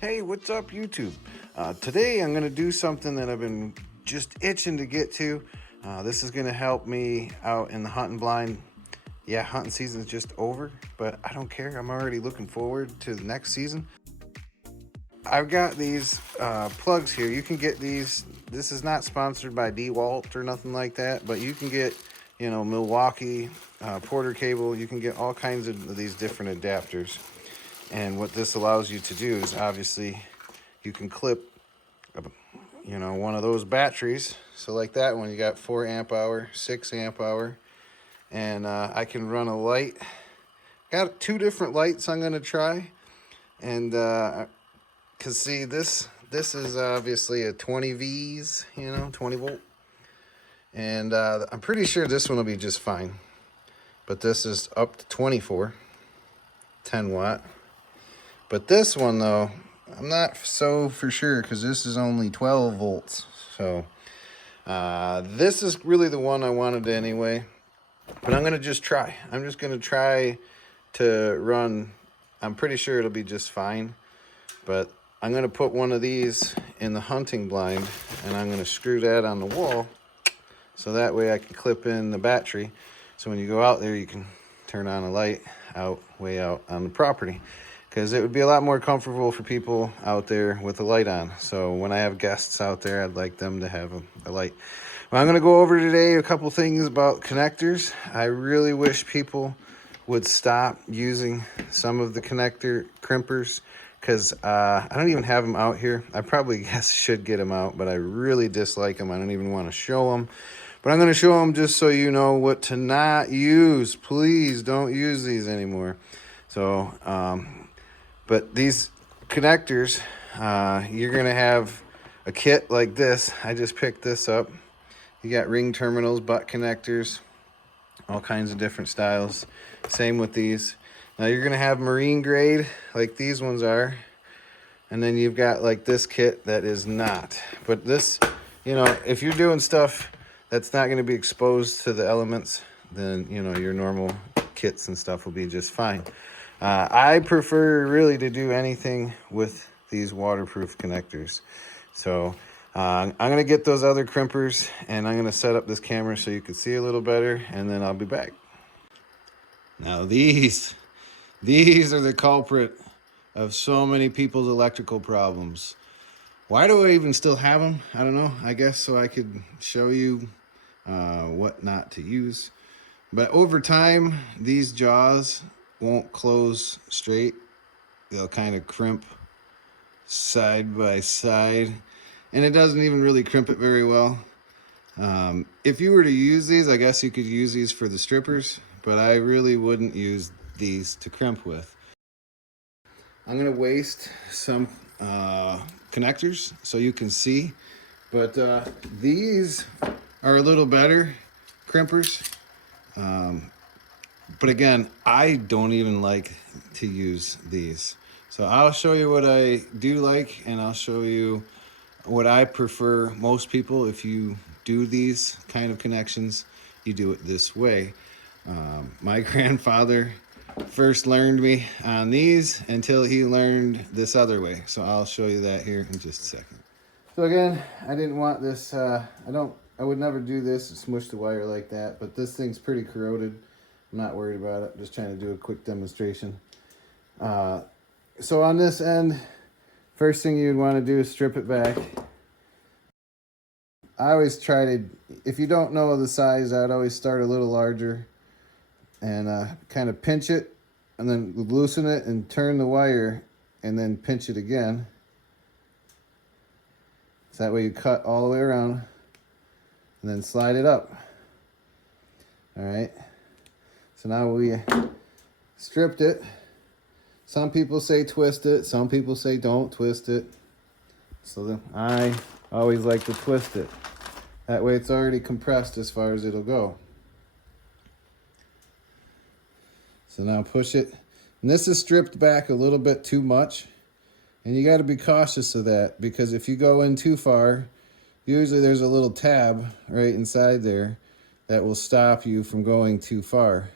Hey, what's up, YouTube? Today I'm going to do something that I've been just itching to get to. This is going to help me out in the hunting blind. Yeah, hunting season is just over, but I don't care. I'm already looking forward to the next season. I've got these plugs here. You can get these. This is not sponsored by DeeWALT or nothing like that, but you can get, Milwaukee, Porter cable. You can get all kinds of these different adapters. And what this allows you to do is obviously you can clip, one of those batteries. So like that one, you got 4 amp hour, 6 amp hour, and I can run a light. Got 2 different lights I'm gonna try, and cause see this is obviously a 20 V's, 20 volt, and I'm pretty sure this one will be just fine. But this is up to 24, 10 watt. But this one, though, I'm not so for sure because this is only 12 volts. So this is really the one I wanted anyway. But I'm going to just try. I'm just going to try to run. I'm pretty sure it'll be just fine. But I'm going to put one of these in the hunting blind, and I'm going to screw that on the wall. So that way I can clip in the battery. So when you go out there, you can turn on a light way out on the property. Because it would be a lot more comfortable for people out there with a light on. So when I have guests out there, I'd like them to have a light. Well, I'm going to go over today a couple things about connectors. I really wish people would stop using some of the connector crimpers, because I don't even have them out here. I probably should get them out, but I really dislike them. I don't even want to show them. But I'm going to show them just so you know what to not use. Please don't use these anymore. So, but these connectors, you're going to have a kit like this. I just picked this up. You got ring terminals, butt connectors, all kinds of different styles. Same with these. Now you're going to have marine grade like these ones are. And then you've got like this kit that is not. But this, if you're doing stuff that's not going to be exposed to the elements, then, your normal kits and stuff will be just fine. I prefer really to do anything with these waterproof connectors. So I'm going to get those other crimpers, and I'm going to set up this camera so you can see a little better, and then I'll be back. Now these are the culprit of so many people's electrical problems. Why do I even still have them? I don't know. I guess so I could show you what not to use. But over time, these jaws won't close straight. They'll kind of crimp side by side, and it doesn't even really crimp it very well. If you were to use these, I guess you could use these for the strippers, but I really wouldn't use these to crimp with. I'm going to waste some connectors so you can see, but these are a little better crimpers. But again, I don't even like to use these. So I'll show you what I do like, and I'll show you what I prefer. Most people, if you do these kind of connections, you do it this way. My grandfather first learned me on these until he learned this other way. So I'll show you that here in just a second. So again, I didn't want this, I would never do this and smush the wire like that, but this thing's pretty corroded. I'm not worried about it. I'm just trying to do a quick demonstration. So on this end, first thing you'd want to do is strip it back. I always try to, if you don't know the size, I'd always start a little larger and kind of pinch it and then loosen it and turn the wire and then pinch it again. So that way you cut all the way around and then slide it up. All right. So now we stripped it. Some people say twist it. Some people say don't twist it. So then I always like to twist it. That way it's already compressed as far as it'll go. So now push it. And this is stripped back a little bit too much. And you got to be cautious of that, because if you go in too far, usually there's a little tab right inside there that will stop you from going too far.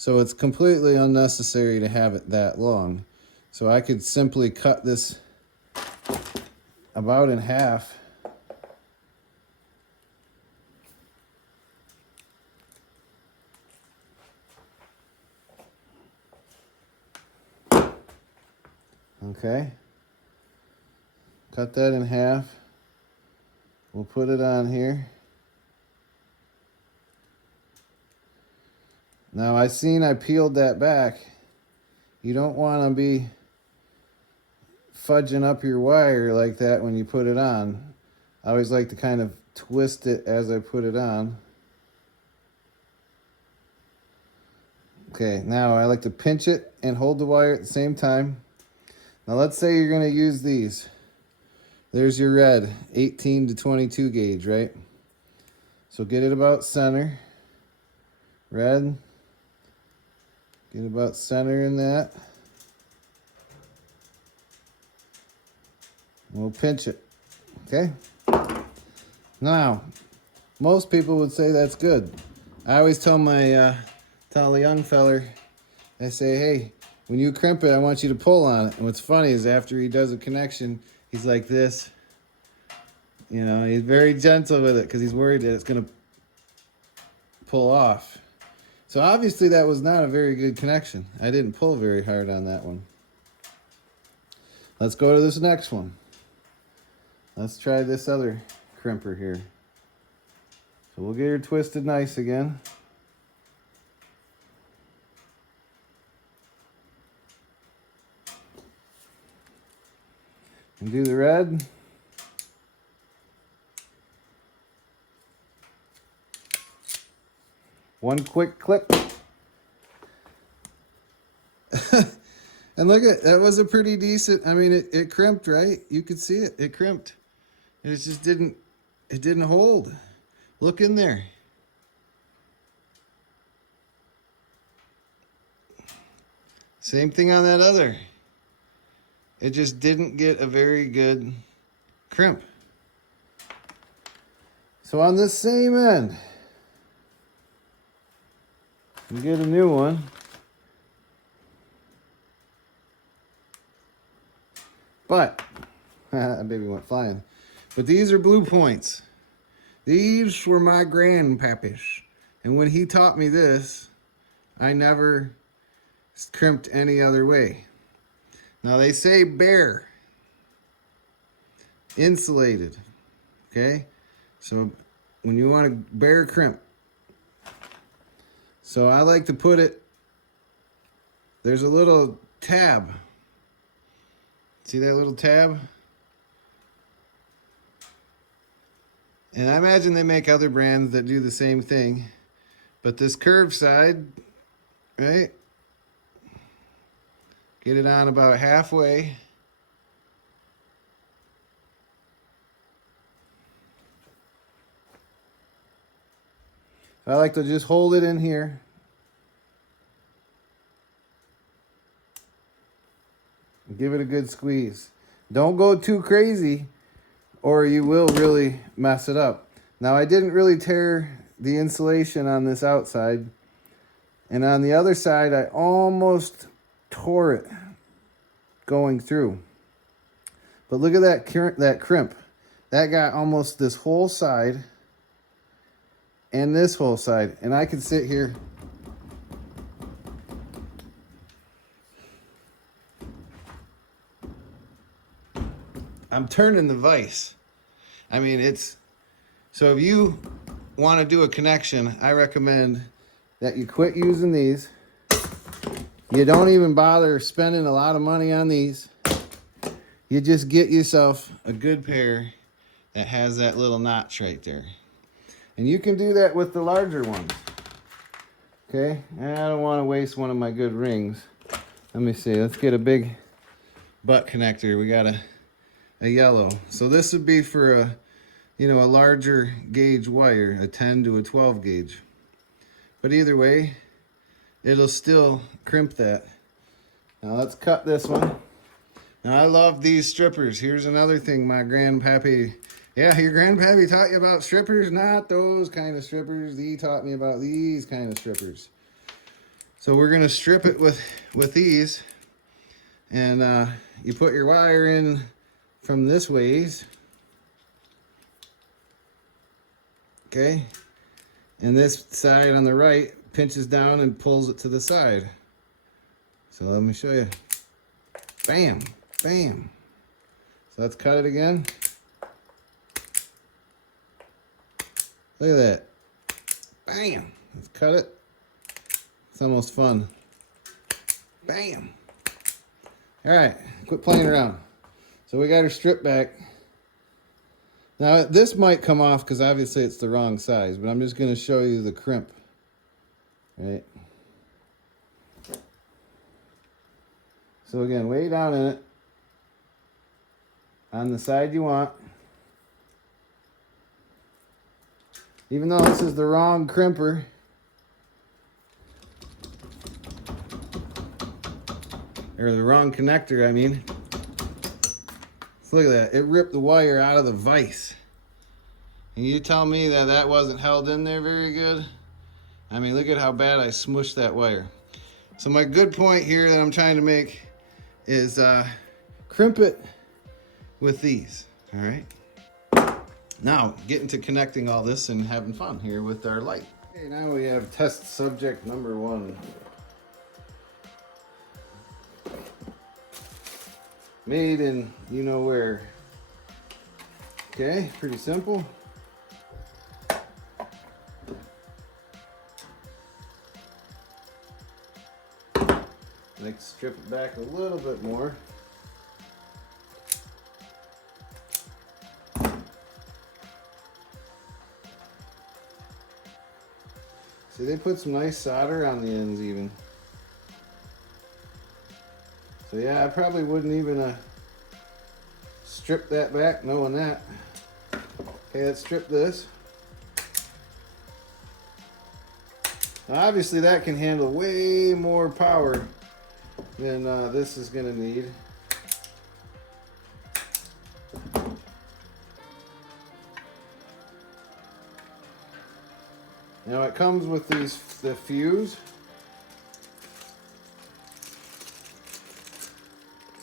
So it's completely unnecessary to have it that long. So I could simply cut this about in half. Okay, cut that in half. We'll put it on here. Now I peeled that back. You don't want to be fudging up your wire like that when you put it on. I always like to kind of twist it as I put it on. Okay, now I like to pinch it and hold the wire at the same time. Now let's say you're going to use these. There's your red, 18 to 22 gauge, right? So get it about center. Red. Get about center in that. We'll pinch it, okay? Now, most people would say that's good. I always tell tell the young feller, I say, hey, when you crimp it, I want you to pull on it. And what's funny is after he does a connection, he's like this. You know, he's very gentle with it because he's worried that it's going to pull off. So obviously that was not a very good connection. I didn't pull very hard on that one. Let's go to this next one. Let's try this other crimper here. So we'll get her twisted nice again. And do the red. One quick clip. And look at that, was a pretty decent, I mean, it crimped, right? You could see it, it crimped. And it just didn't hold. Look in there. Same thing on that other. It just didn't get a very good crimp. So on this same end, you get a new one. But, that baby went flying. But these are blue points. These were my grandpappy's. And when he taught me this, I never crimped any other way. Now they say bare, insulated, okay? So when you want a bare crimp. So I like to put it, there's a little tab. See that little tab? And I imagine they make other brands that do the same thing. But this curved side, right? Get it on about halfway. I like to just hold it in here. Give it a good squeeze. Don't go too crazy or you will really mess it up. Now I didn't really tear the insulation on this outside. And on the other side, I almost tore it going through. But look at that crimp. That got almost this whole side and this whole side. And I could sit here I'm turning the vise. I mean, so if you want to do a connection, I recommend that you quit using these. You don't even bother spending a lot of money on these. You just get yourself a good pair that has that little notch right there. And you can do that with the larger ones. Okay, and I don't want to waste one of my good rings. Let me see, let's get a big butt connector. We got a yellow. So this would be for a larger gauge wire, a 10 to a 12 gauge. But either way, it'll still crimp that. Now let's cut this one. Now I love these strippers. Here's another thing my grandpappy, yeah, your grandpappy taught you about strippers? Not those kind of strippers. He taught me about these kind of strippers. So we're gonna strip it with these. And you put your wire in from this ways. Okay, and this side on the right pinches down and pulls it to the side. So let me show you. Bam, bam. So let's cut it again. Look at that. Bam. Let's cut it. It's almost fun. Bam. All right, quit playing around. So we got our strip back. Now this might come off because obviously it's the wrong size, but I'm just going to show you the crimp. Right. So again, way down in it, on the side you want. Even though this is the wrong crimper, or the wrong connector, I mean. So look at that, it ripped the wire out of the vise. And you tell me that that wasn't held in there very good? I mean, look at how bad I smushed that wire. So my good point here that I'm trying to make is crimp it with these, all right? Now, getting to connecting all this and having fun here with our light. Okay, now we have test subject number 1. Made in you know where. Okay, pretty simple. Let's strip it back a little bit more. See, they put some nice solder on the ends even. So yeah, I probably wouldn't even strip that back knowing that. Okay, let's strip this. Now obviously that can handle way more power than this is gonna need. Now it comes with the fuse.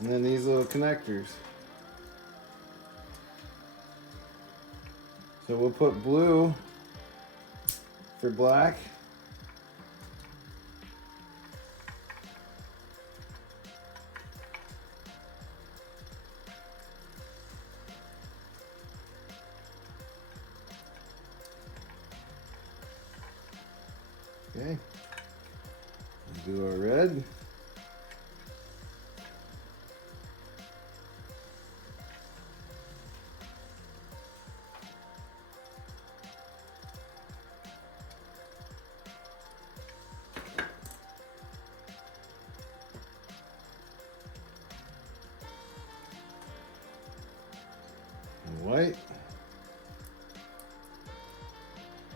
And then these little connectors. So we'll put blue for black. Okay. Do our red. White.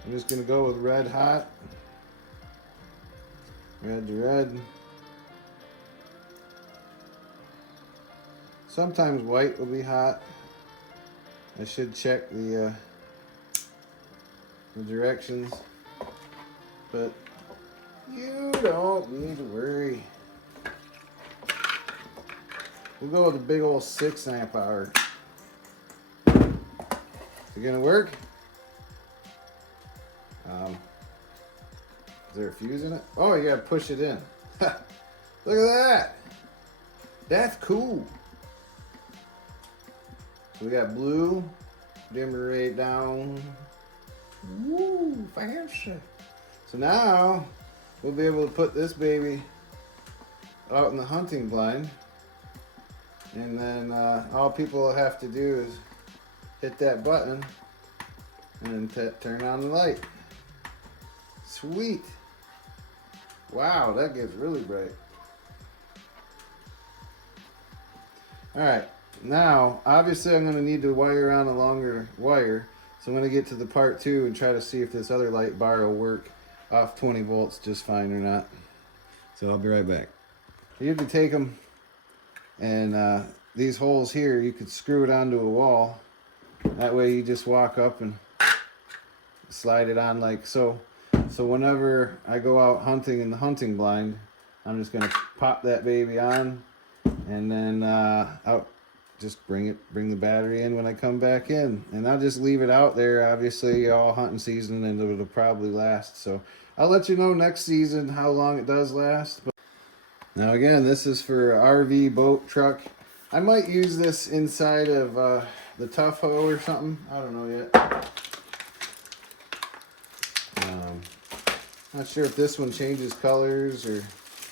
I'm just going to go with red hot. Red to red. Sometimes white will be hot. I should check the directions, but you don't need to worry. We'll go with a big old 6 amp hour. Is it gonna work? Is there a fuse in it? Oh, you gotta push it in. Look at that. That's cool. So we got blue, dimmer rate down. Woo, fancy. So now we'll be able to put this baby out in the hunting blind, and then all people will have to do is hit that button and then turn on the light. Sweet. Wow, that gets really bright. All right, now obviously I'm going to need to wire on a longer wire, so I'm going to get to the part 2 and try to see if this other light bar will work off 20 volts just fine or not. So I'll be right back. You could take them, and these holes here, you could screw it onto a wall. That way you just walk up and slide it on like so. So whenever I go out hunting in the hunting blind, I'm just going to pop that baby on, and then I'll just bring the battery in when I come back in, and I'll just leave it out there, obviously all hunting season, and it'll probably last. So I'll let you know next season how long it does last. But now again, this is for RV, boat, truck. I might use this inside of the Tough Hoe or something. I don't know yet. Not sure if this one changes colors,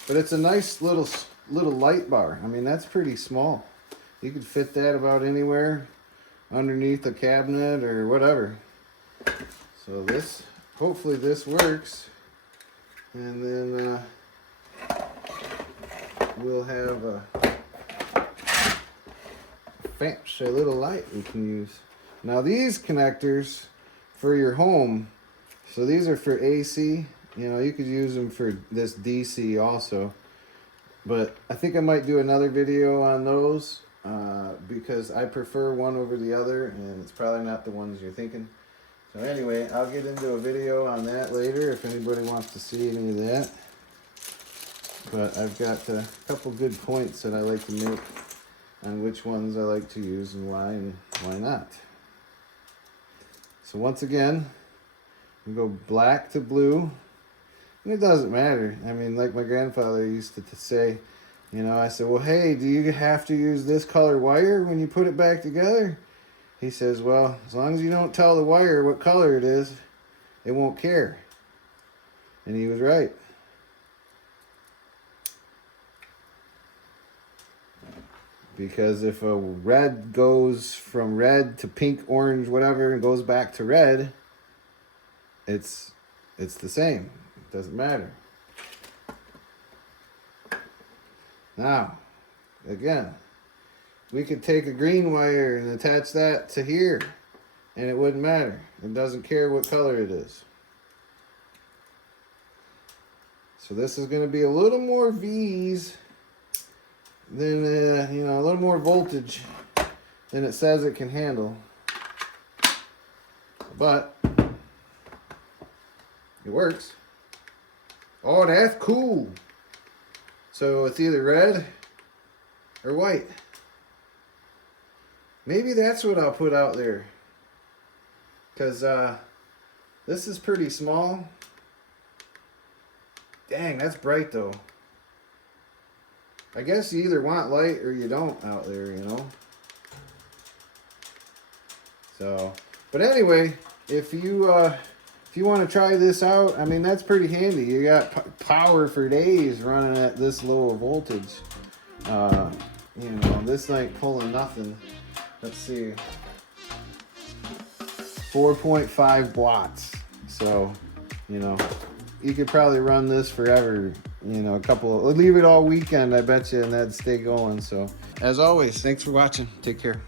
but it's a nice little light bar. I mean, that's pretty small. You could fit that about anywhere, underneath a cabinet or whatever. So this, hopefully this works, and then we'll have a fancy little light we can use. Now these connectors for your home, so these are for AC. You know, you could use them for this DC also, but I think I might do another video on those because I prefer one over the other, and it's probably not the ones you're thinking. So anyway, I'll get into a video on that later if anybody wants to see any of that. But I've got a couple good points that I like to make on which ones I like to use and why not. So once again, we go black to blue. And it doesn't matter. I mean, like my grandfather used to say, you know, I said, well, hey, do you have to use this color wire when you put it back together? He says, well, as long as you don't tell the wire what color it is, it won't care. And he was right. Because if a red goes from red to pink, orange, whatever, and goes back to red, it's the same. It doesn't matter. Now, again, we could take a green wire and attach that to here, and it wouldn't matter. It doesn't care what color it is. So this is going to be a little more V's than, you know, a little more voltage than it says it can handle. But it works. Oh, that's cool. So it's either red or white. Maybe that's what I'll put out there. Because this is pretty small. Dang, that's bright though. I guess you either want light or you don't out there, you know. So, but anyway, if you want to try this out, I mean, that's pretty handy. You got power for days running at this low voltage. You know, this ain't pulling nothing. Let's see, 4.5 watts. So, you know, you could probably run this forever. You know, leave it all weekend, I bet you, and that'd stay going. So, as always, thanks for watching. Take care.